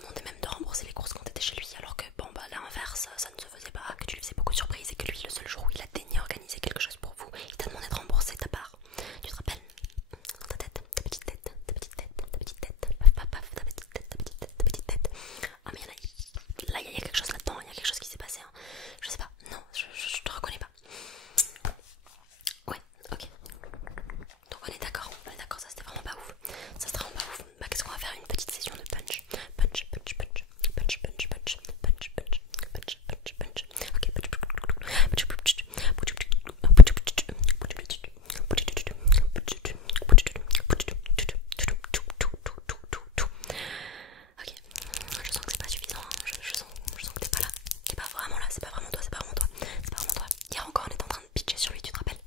demandait même de rembourser les courses quand t'étais chez lui, alors que bon bah l'inverse, ça ne se faisait pas, que tu lui faisais beaucoup de surprises et que lui, le seul jour où il a daigné organiser quelque chose pour vous, il t'a demandé de rembourser ta part. Tu te rappelles? Dans ta tête, ta petite tête, ta petite tête, ta petite tête, paf paf paf, ta petite tête, ta petite tête, ta petite tête. Ah mais là, il y a quelque chose là-dedans, il y a quelque chose qui s'est passé, hein. Je sais pas, non, je te reconnais pas. Ouais, ok. Donc on est d'accord, ça c'était vraiment pas ouf. Ça c'était vraiment pas ouf. Bah qu'est-ce qu'on va faire? Une petite session de punch. Punch, punch, punch, punch, punch, punch, punch, punch, punch, punch, punch. Ok, punch, punch, punch, ok, je sens que c'est pas suffisant, hein. Je sens que t'es pas là. T'es pas vraiment là, c'est pas vraiment toi, c'est pas vraiment toi. C'est pas vraiment toi. Hier encore on était en train de pitcher sur lui, tu te rappelles?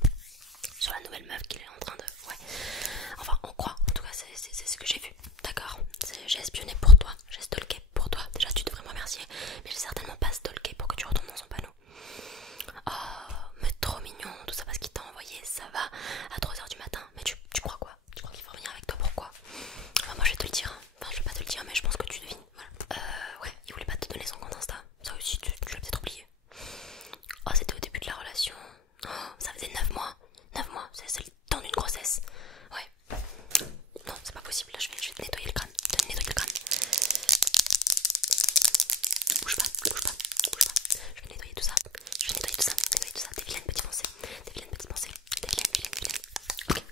Sur la nouvelle meuf qu'il est en train de... Ouais. Enfin on croit, en tout cas c'est ce que j'ai vu. D'accord? J'ai espionné pour toi, j'ai stalké pour toi. Déjà tu devrais me remercier, mais j'ai certainement pas stalké pour que tu retournes dans son panneau. Oh, mais trop mignon, tout ça parce qu'il t'a envoyé, ça va, à 3h du matin. Mais tu crois quoi? Tu crois qu'il faut revenir avec toi? Pourquoi? Enfin, moi je vais te le dire, hein. Enfin je vais pas te le dire, mais je pense que tu devines. Voilà. Ouais, il voulait pas te donner son compte Insta. Ça aussi tu l'as peut-être oublié. Oh, c'était au début de la relation. Oh, ça faisait 9 mois. 9 mois, c'est le temps d'une grossesse. Ouais. Non, c'est pas possible, là je vais te nettoyer le crâne. Te nettoyer le crâne. Bouge pas, bouge pas, bouge pas. Je vais nettoyer tout ça. Je vais nettoyer tout ça, nettoyer tout ça. Des vilaines petites pensées. Des vilaines petites pensées. Des vilaines. Ok.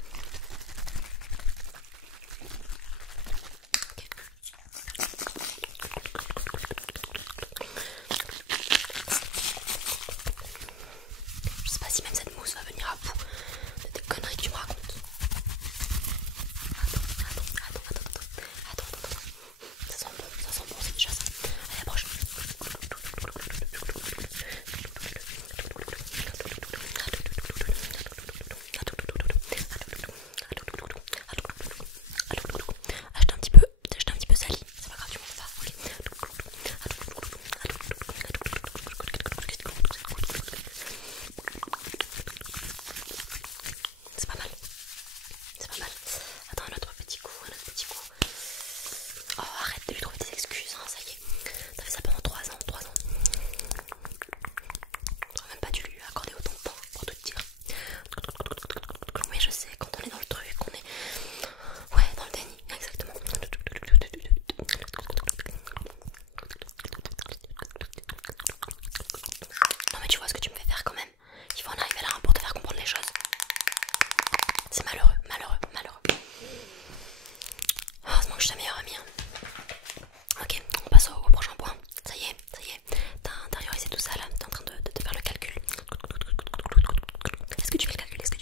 Je sais pas si même cette mousse va venir à bout de tes conneries que tu me racontes. Attends. Ça sent bon, c'est déjà ça. Allez, approche. Ah, j'étais un petit peu sali, c'est pas grave, tu m'en fais pas, ok. C'est pas mal, c'est pas mal. Attends, un autre petit coup, Oh, arrête de lui trouver des excuses, hein, ça y est. T'as fait ça pendant 3 ans, 3 ans. T'aurais même pas dû lui accorder autant de temps pour tout te dire. Mais je sais, quand on est dans le truc, on est... Ouais, dans le déni, exactement. Non mais tu vois ce que tu me fais faire quand même. Il faut en arriver là hein, pour te faire comprendre les choses. C'est malheureux. Heureusement que je suis ta meilleure amie. Hein. Ok, on passe au prochain point. Ça y est. T'as intériorisé tout ça là. T'es en train de faire le calcul. Est-ce que tu fais le calcul? Tu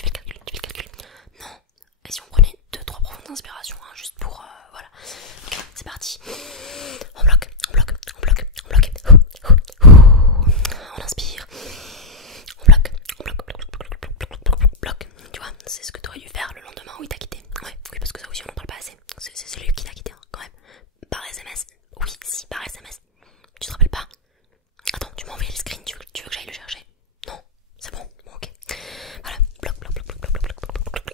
fais le calcul? Non. Et si on prenait 2-3 profondes d'inspiration, hein, juste pour... voilà. Ok, c'est parti. On bloque. On inspire. On bloque. Tu vois, c'est ce que tu aurais dû faire le lendemain où il t'a quitté. Ouais, oui, parce que ça aussi on en parle pas assez. C'est lui qui t'a quitté, hein, quand même. Par SMS. Oui, si, par SMS. Tu te rappelles pas? Attends, tu m'as envoyé le screen, tu veux que j'aille le chercher? Non, c'est bon, ok. Voilà, bloc.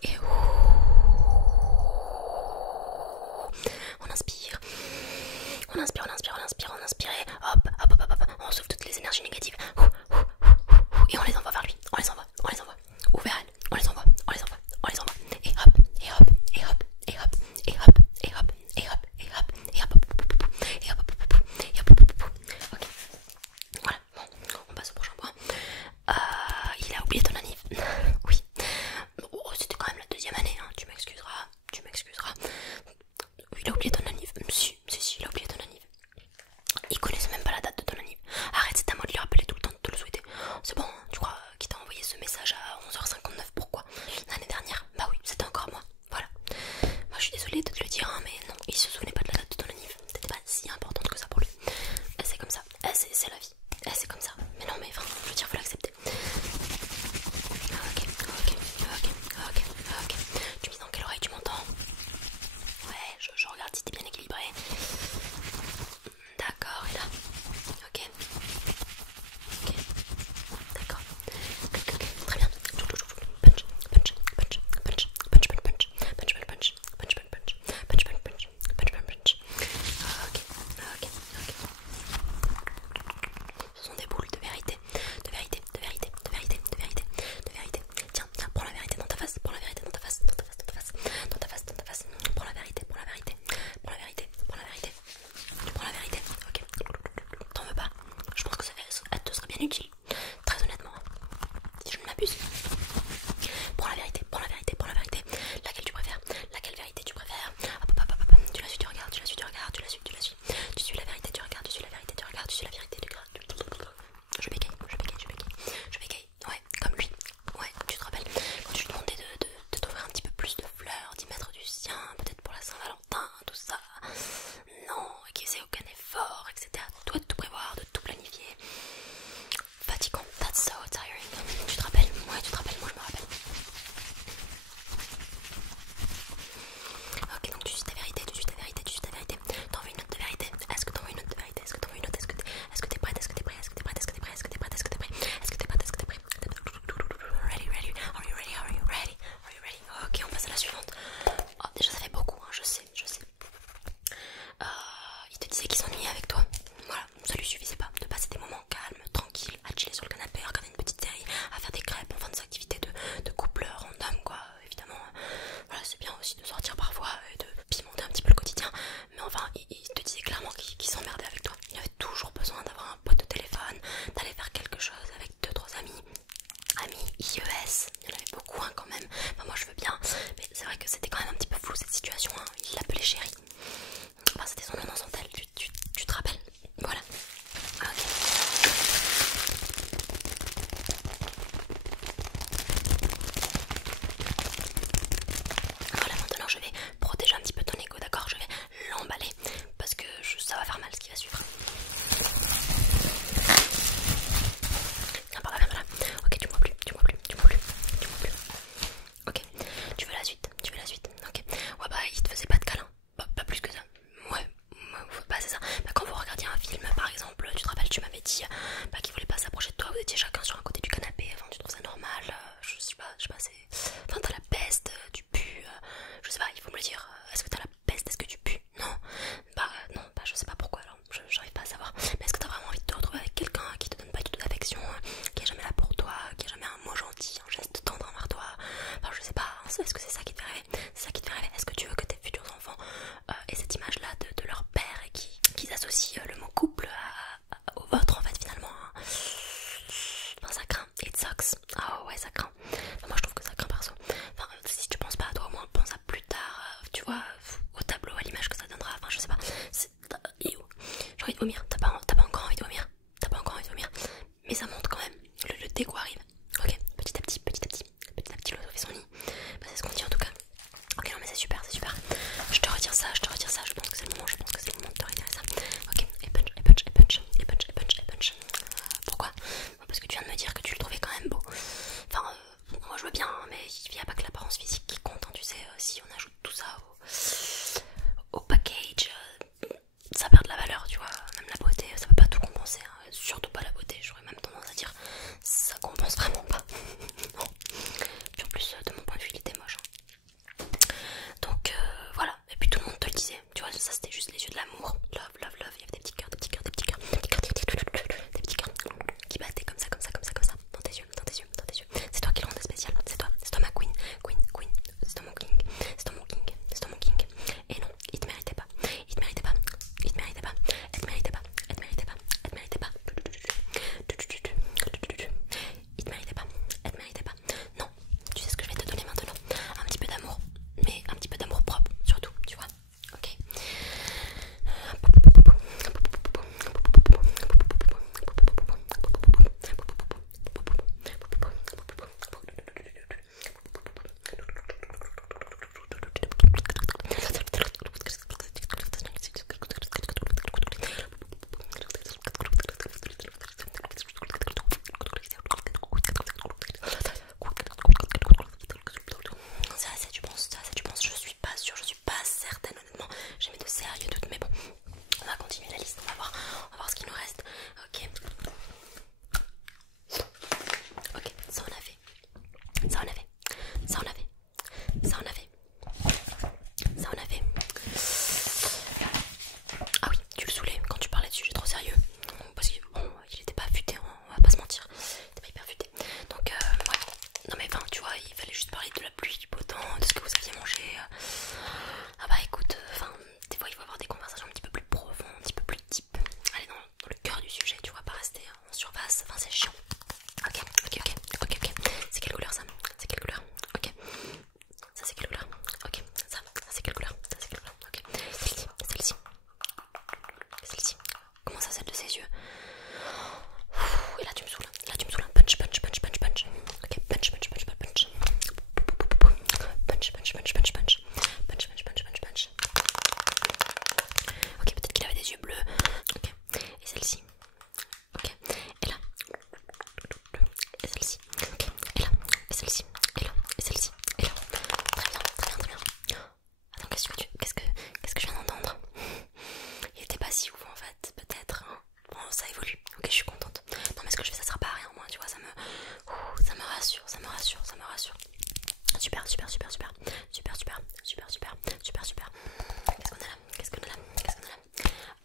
Et on inspire. On inutile, très honnêtement, si je ne m'abuse. Prends la vérité, prends la vérité, prends la vérité. Laquelle tu préfères? Laquelle vérité tu préfères? Hop, hop, hop, hop, hop. Tu la suis, tu regardes, tu la suis, tu regardes, tu la suis, tu la suis. Tu suis la vérité, tu regardes, tu suis la vérité, tu regardes, tu suis la vérité, tu regardes. Je bégaye, je bégaye, je bégaye, je bégaye. Ouais, comme lui. Ouais, tu te rappelles quand je lui demandais de t'offrir un petit peu plus de fleurs, d'y mettre du sien, peut-être pour la Saint-Valentin, tout ça. Non, et qu'il faisait aucun effort, etc. Toi de tout prévoir, de tout planifier. Fatigant, that's so tiring. Tu te rappelles? Ouais, tu te rappelles, moi je me rappelle. Ok, donc tu suis ta vérité, tu suis ta vérité, tu suis ta vérité. T'en veux une note de vérité? Est-ce que t'en veux une note de vérité? Est-ce que t'en veux une note? Est-ce que t'es prête? Est-ce que t'es prêt? Est-ce que t'es prête? Est-ce que t'es prêt? Est-ce que t'es prête? Est-ce que t'es prête? Est-ce que t'es prête? Est-ce que t'es prête? Ready, ready. Are you ready? Are you ready? Are you ready? Ok, on passe à la suivante. Oh, déjà ça fait beaucoup, hein, je sais, je sais. Il te disait qu'il s'ennuyait avec toi. Voilà, ça lui suffisait pas de passer des moments calmes, tranquilles, à chiller sur le canapé, à regarder une petite série, à faire des crêpes, enfin des activités de couple random quoi, évidemment. Voilà, c'est bien aussi de sortir parfois et de pimenter un petit peu le quotidien. Mais enfin, il te disait clairement qu'il s'emmerdait avec toi. Il avait toujours besoin d'avoir un pote de téléphone, d'aller faire quelque chose avec 2-3 amis. Amis IES, il y en avait beaucoup hein, quand même. Enfin, moi je veux bien, mais c'est vrai que c'était quand même un petit peu flou cette situation. Hein. Il l'appelait chérie. Enfin, c'était son nom dans son tel, tu te rappelles? Voilà. Ok. Voilà, maintenant je vais protéger un petit peu ton ego, d'accord? Je vais l'emballer parce que ça va faire mal ce qui va suivre. Viens par là, viens par là. Ok, tu vois plus, tu vois plus, tu vois plus, tu vois plus. Ok, tu veux la suite, tu veux la suite. Ok. Ouais, bah, il te faisait pas de câlin. Pas plus que ça. Ouais, bah c'est ça. Bah, quand vous regardiez un film, par exemple, tu te rappelles, tu m'avais dit bah, qu'il voulait pas s'approcher de toi, vous étiez chacun sur un côté du canapé. Enfin, tu trouves ça normal? Je sais pas, c'est. Enfin, t'as la peste, tu pues. Je sais pas, il faut me le dire. Est-ce que t'as la peste? Est-ce que tu pues? Non. Non, bah je sais pas pourquoi alors. J'arrive pas à savoir. Mais est-ce que t'as vraiment envie de te retrouver avec quelqu'un qui te donne pas du tout d'affection, qui est jamais là pour toi, qui a jamais un mot gentil, un geste tendre envers toi? Enfin, je sais pas. Est-ce que c'est ça qui te fait rêver? C'est ça qui te fait rêver? Est-ce que tu veux que tes futurs enfants aient cette image-là de leur père et qu'ils associent le mot couple au vôtre en fait finalement? Hein. Enfin, ça craint. It sucks. Ah ouais, ça craint. Enfin, moi je trouve que ça craint perso. Enfin, si tu penses pas à toi, au moins pense à plus tard. Tu vois, au tableau, à l'image que ça donnera. Enfin, je sais pas. J'ai envie de vomir. T'as pas encore envie de vomir? T'as pas encore envie de vomir? Mais ça monte quand même. Le dégoût arrive. Ok, petit à petit, petit à petit, petit à petit, l'oiseau fait son nid. Bah, c'est ce qu'on dit en tout cas. Ok, non, mais c'est super, c'est super. Je te retire ça, je te retire ça. Je pense que c'est le moment, je pense que c'est le moment de te retirer ça. Ok, et punch, et punch, et punch, et punch, et punch, et punch. Pourquoi? Parce que tu viens de me dire que tu le trouvais quand même beau. Enfin, moi je veux bien, hein, mais il n'y a pas que l'apparence physique qui compte, hein, tu sais. Si on ajoute tout ça au package, ça perd de la valeur, tu vois. Même la beauté.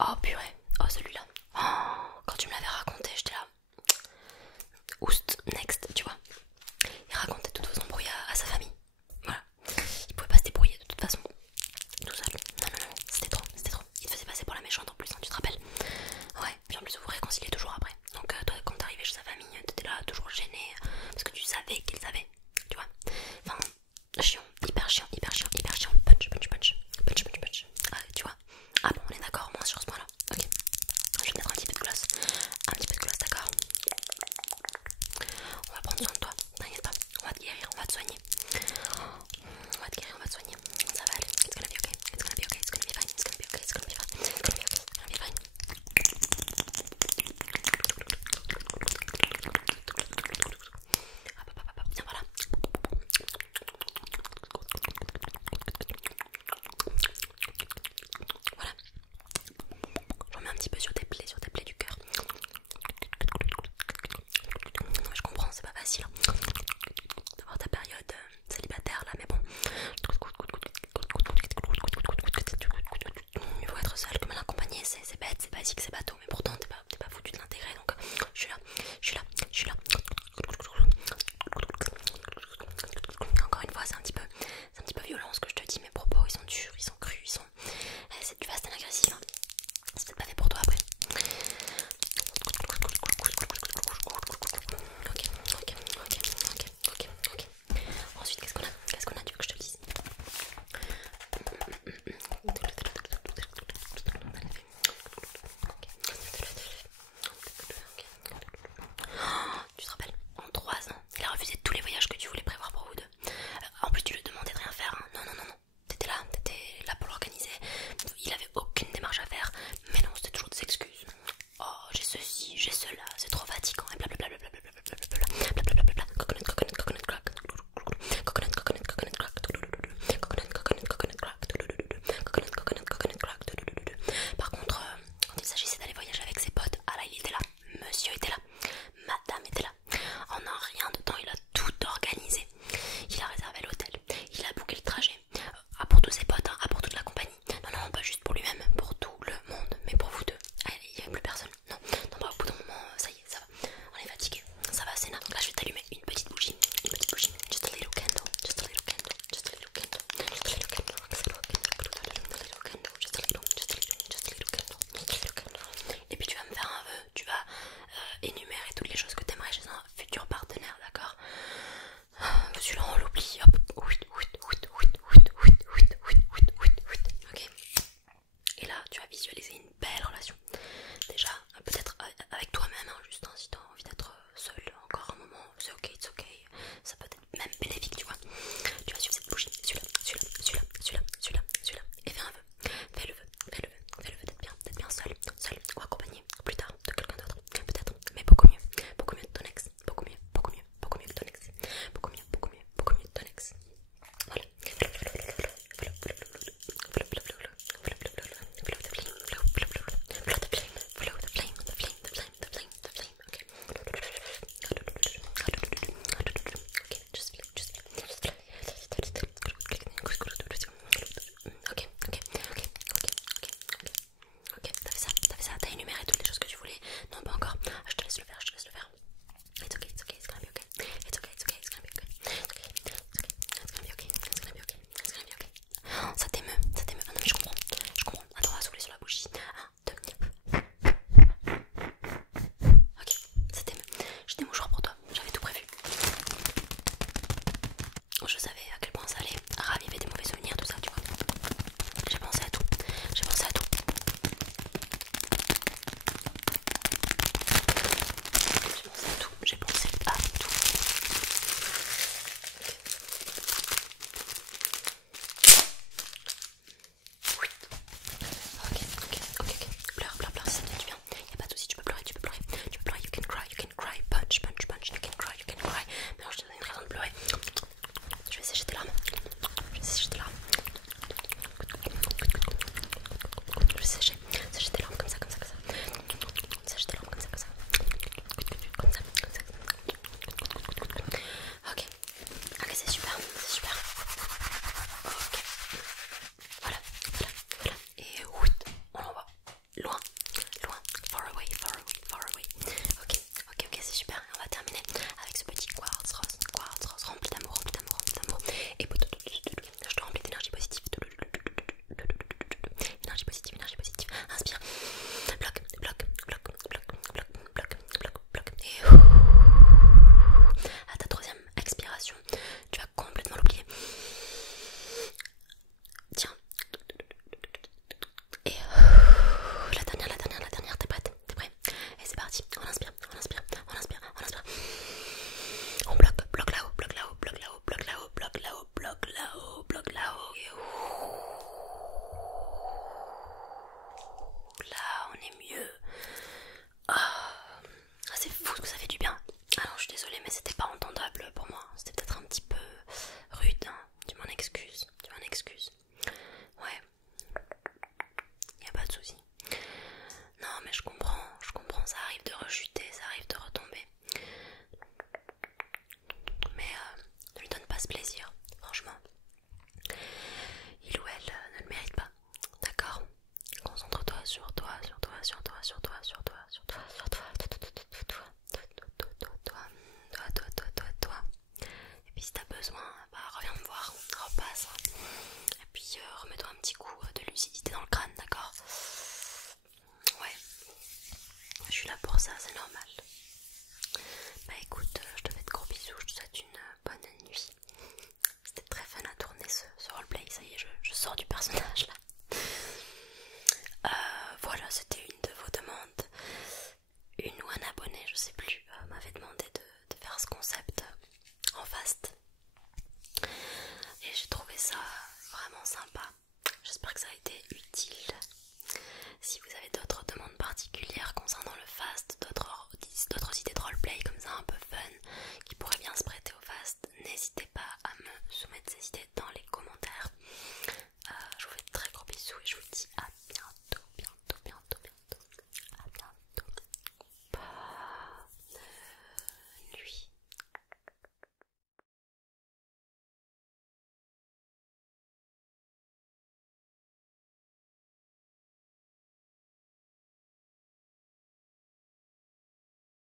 Oh purée, oh celui-là. Oh, quand tu me l'avais raconté, j'étais là. Oust, next, tu vois. Il racontait toutes vos embrouilles à sa famille. Voilà. Il pouvait pas se débrouiller de toute façon. Tout seul. Non, non, non, c'était trop, c'était trop. Il te faisait passer pour la méchante en plus, hein, tu te rappelles? Ouais, puis en plus vous vous réconciliez toujours après. Donc toi quand t'arrivais chez sa famille, t'étais là toujours gêné parce que tu savais qu'ils avaient, tu vois. Enfin, chiant, hyper chiant, hyper chiant, hyper chiant. Punch, punch, punch, punch, punch, punch. Ah, tu vois. Ah bon, on est d'accord au moins sur ce point là. Ok. Je vais te mettre un petit peu de gloss. Un petit peu de gloss, d'accord. On va prendre soin de toi, t'inquiète pas. On va te guérir, on va te soigner. On va te guérir, on va te soigner. Ça va aller. It's gonna be okay. It's gonna be okay. It's gonna be fine. It's gonna be okay. It's gonna be fine. It's gonna be okay. It's gonna be fine. Hop, hop, hop, hop. Tiens, voilà. Voilà. J'en mets un petit peu sur tes plaies du cœur. Non, je comprends, c'est pas facile hein, d'avoir ta période célibataire là, mais bon. Il faut être seul comme un accompagné, c'est bête, c'est basique, c'est bateau, mais pourtant t'es pas foutu de l'intégrer, donc je suis là, je suis là, je suis là. Encore une fois, c'est un petit peu violent ce que je te dis, mes propos ils sont durs, ils sont crus, ils sont. C'est du fast and agressif, hein. C'est peut-être pas fait pour toi après. Ok. Ensuite, qu'est-ce qu'on a? Qu'est-ce qu'on a? Tu veux que je te le dise? Tu te rappelles? En 3 ans, il a refusé tous les voyages que tu voulais prévoir pour vous deux. En plus, tu lui demandais de rien faire. Hein. Non, non, non, non. T'étais là pour l'organiser. Il avait aucune démarche à faire. Mais non, c'était toujours des excuses. Oh, j'ai ceci, j'ai cela, c'est trop fatigant. Et blablabla. Coconut crack. Coconut crack. Par contre, quand il s'agissait d'aller voyager avec ses potes, ah là, il était là. Monsieur était là. Madame était là. En un rien de temps, il a tout organisé. Il a réservé l'hôtel. Il a booké le trajet. Ah, pour tous ses potes, hein, ah, pour toute la compagnie. Non, non, pas juste pour lui-même, pour tout le monde, mais pour vous deux. Ah, il n'y avait plus personne. Non, non, bah, au bout d'un moment, ça y est, ça va. On est fatigué. Ça va, c'est là. Là, je vais t'allumer une petite bougie. Une petite bougie. Just a little candle. Just a little candle. Just a little candle. Just a little candle. Just a little candle. Just a little candle. Et puis tu vas me faire un vœu. Tu vas énumérer toutes les choses que t'aimerais chez un futur partenaire, d'accord? Celui-là, on l'oublie. Hop. Ok. Et là, tu vas visualiser une belle relation. Déjà, sur toi, sur toi, sur toi, sur toi, sur toi, sur toi, toi. Et puis si t'as besoin, bah reviens me voir, repasse. Et puis remets-toi un petit coup de lucidité dans le crâne, d'accord? Ouais, je suis là pour ça, c'est normal. Bah écoute, je te fais de gros bisous, je te souhaite une bonne nuit. C'était très fun à tourner ce roleplay, ça y est, je sors du personnage là. Voilà, c'était une de vos demandes. Une ou un abonné, je sais plus, m'avait demandé de faire ce concept en fast. Et j'ai trouvé ça vraiment sympa. J'espère que ça a été utile. Si vous avez d'autres demandes particulières concernant le fast, d'autres idées de roleplay comme ça un peu fun qui pourraient bien se prêter au fast, n'hésitez pas à me soumettre ces idées dans